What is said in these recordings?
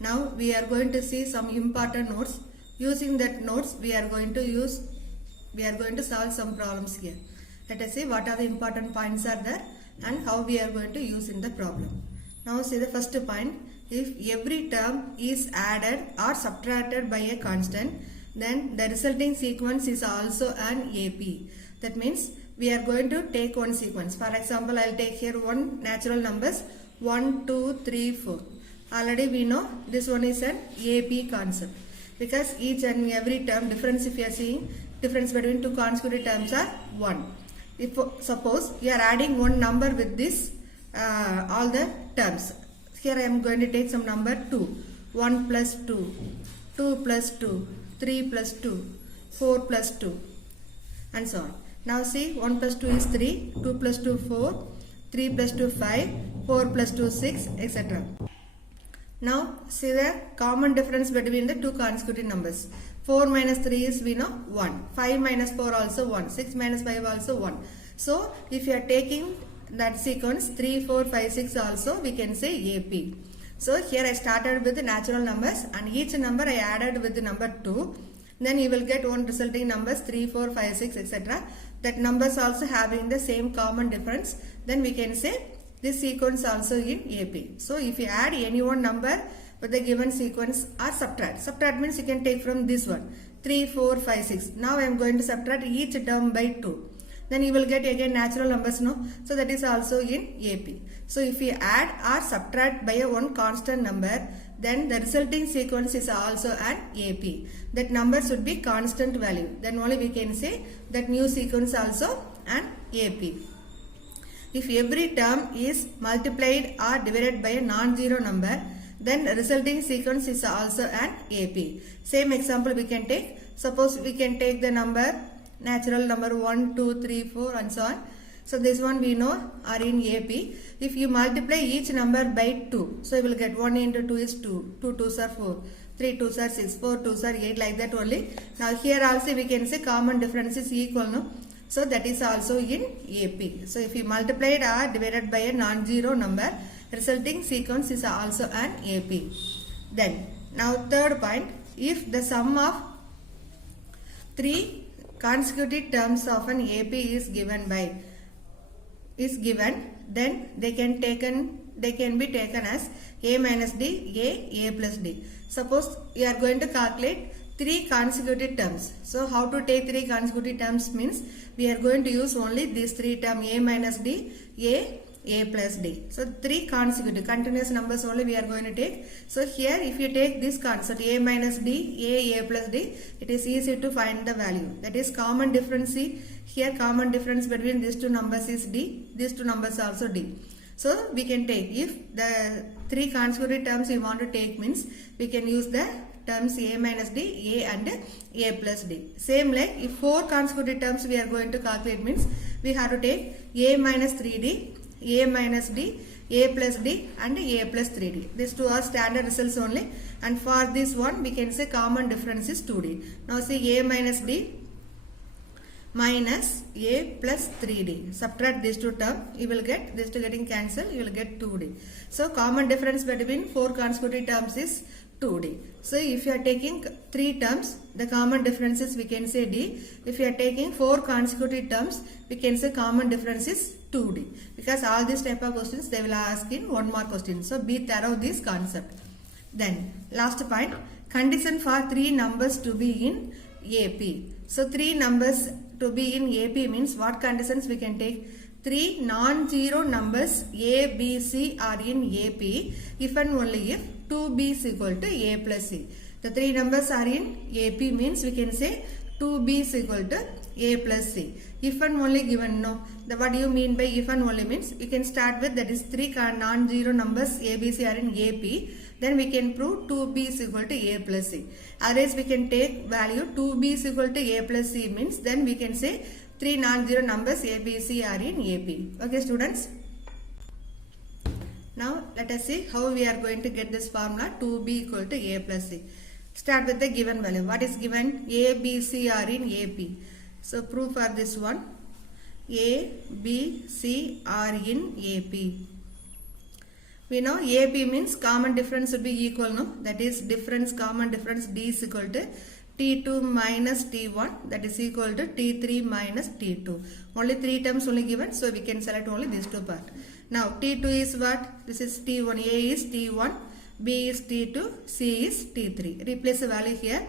Now we are going to see some important notes. Using that notes, we are going to solve some problems here. Let us see what are the important points are there and how we are going to use in the problem. Now see the first point. If every term is added or subtracted by a constant, then the resulting sequence is also an AP. That means we are going to take one sequence. For example, I will take here one natural numbers 1, 2, 3, 4. Already we know this one is an AP concept. Because each and every term difference, if you are seeing difference between two consecutive terms are 1. If suppose you are adding one number with this all the terms. Here I am going to take some number 2. 1 plus 2, 2 plus 2, 3 plus 2, 4 plus 2 and so on. Now see 1 plus 2 is 3, 2 plus 2 4, 3 plus 2 5, 4 plus 2 6, etc. Now see the common difference between the two consecutive numbers. 4 minus 3 is we know 1. 5 minus 4 also 1. 6 minus 5 also 1. So if you are taking that sequence 3, 4, 5, 6 also we can say AP. So here I started with the natural numbers and each number I added with the number 2. Then you will get one resulting numbers 3, 4, 5, 6, etc. That numbers also having the same common difference. Then we can say this sequence also in AP. So if you add any one number with the given sequence or subtract. Subtract means you can take from this one 3, 4, 5, 6. Now I am going to subtract each term by 2. Then you will get again natural numbers, no? So that is also in AP. So if you add or subtract by a one constant number, then the resulting sequence is also an AP. That number should be constant value. Then only we can say that new sequence also an AP. If every term is multiplied or divided by a non-zero number, then the resulting sequence is also an AP. Same example we can take. Suppose we can take the number natural number 1, 2, 3, 4 and so on. So this one we know are in AP. If you multiply each number by 2, so you will get 1 into 2 is 2, 2 2s are 4, 3 2s are 6, 4 2s are 8, like that only. Now here also we can say common difference is equal, no? So that is also in AP. So if you multiplied or divided by a non-zero number, resulting sequence is also an AP. Then now third point, if the sum of 3 consecutive terms of an AP is given, then they can be taken as A minus D, A plus D. Suppose you are going to calculate 3 consecutive terms. So how to take 3 consecutive terms means we are going to use only these 3 terms A minus D, A plus D. So 3 consecutive continuous numbers only we are going to take. So here if you take this concept A minus D, A plus D, it is easy to find the value. That is common difference. See here common difference between these two numbers is D. These two numbers also D. So we can take, if the 3 consecutive terms you want to take means we can use the terms A minus D, A and A plus D. Same like if 4 consecutive terms we are going to calculate means we have to take A minus 3D, A minus D, A plus D and A plus 3D. These two are standard results only, and for this one we can say common difference is 2D. Now see A minus D minus A plus 3D. Subtract these two terms, you will get these two getting cancelled, you will get 2D. So common difference between 4 consecutive terms is 2D. So if you are taking 3 terms, the common differences we can say D. If you are taking 4 consecutive terms, we can say common difference is 2D. Because all these type of questions they will ask in 1 mark question. So be thorough this concept. Then last point, condition for 3 numbers to be in AP. So 3 numbers to be in AP means what conditions we can take? 3 non-zero numbers A, B, C are in AP if and only if 2B is equal to A plus C. The 3 numbers are in AP means we can say 2B is equal to A plus C. If and only given, no. What do you mean by if and only means? You can start with that is 3 non-zero numbers A, B, C are in AP. Then we can prove 2B is equal to A plus C. Otherwise we can take value 2B is equal to A plus C means then we can say 3 non-zero numbers A, B, C are in AP. Okay students. Now let us see how we are going to get this formula 2B equal to A plus C. Start with the given value. What is given? A, B, C are in AP. So proof for this one. A, B, C are in AP. We know AP means common difference would be equal, no? That is difference, common difference D is equal to T2 minus T1, that is equal to T3 minus T2. Only 3 terms only given, so we can select only these two parts. Now T2 is what? This is T1, A is T1, B is T2, C is T3. Replace the value here.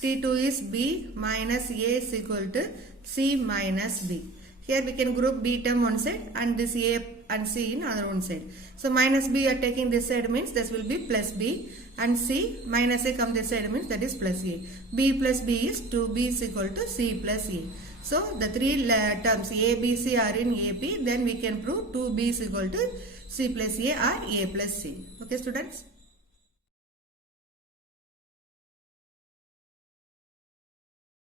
T2 is B minus A is equal to C minus B. Here we can group B term one side and this A and C in other one side. So minus B are taking this side means this will be plus B, and C minus A come this side means that is plus A. B plus B is 2B is equal to C plus A. So the three terms A, B, C are in AP, then we can prove 2B is equal to C plus A or A plus C. Okay students.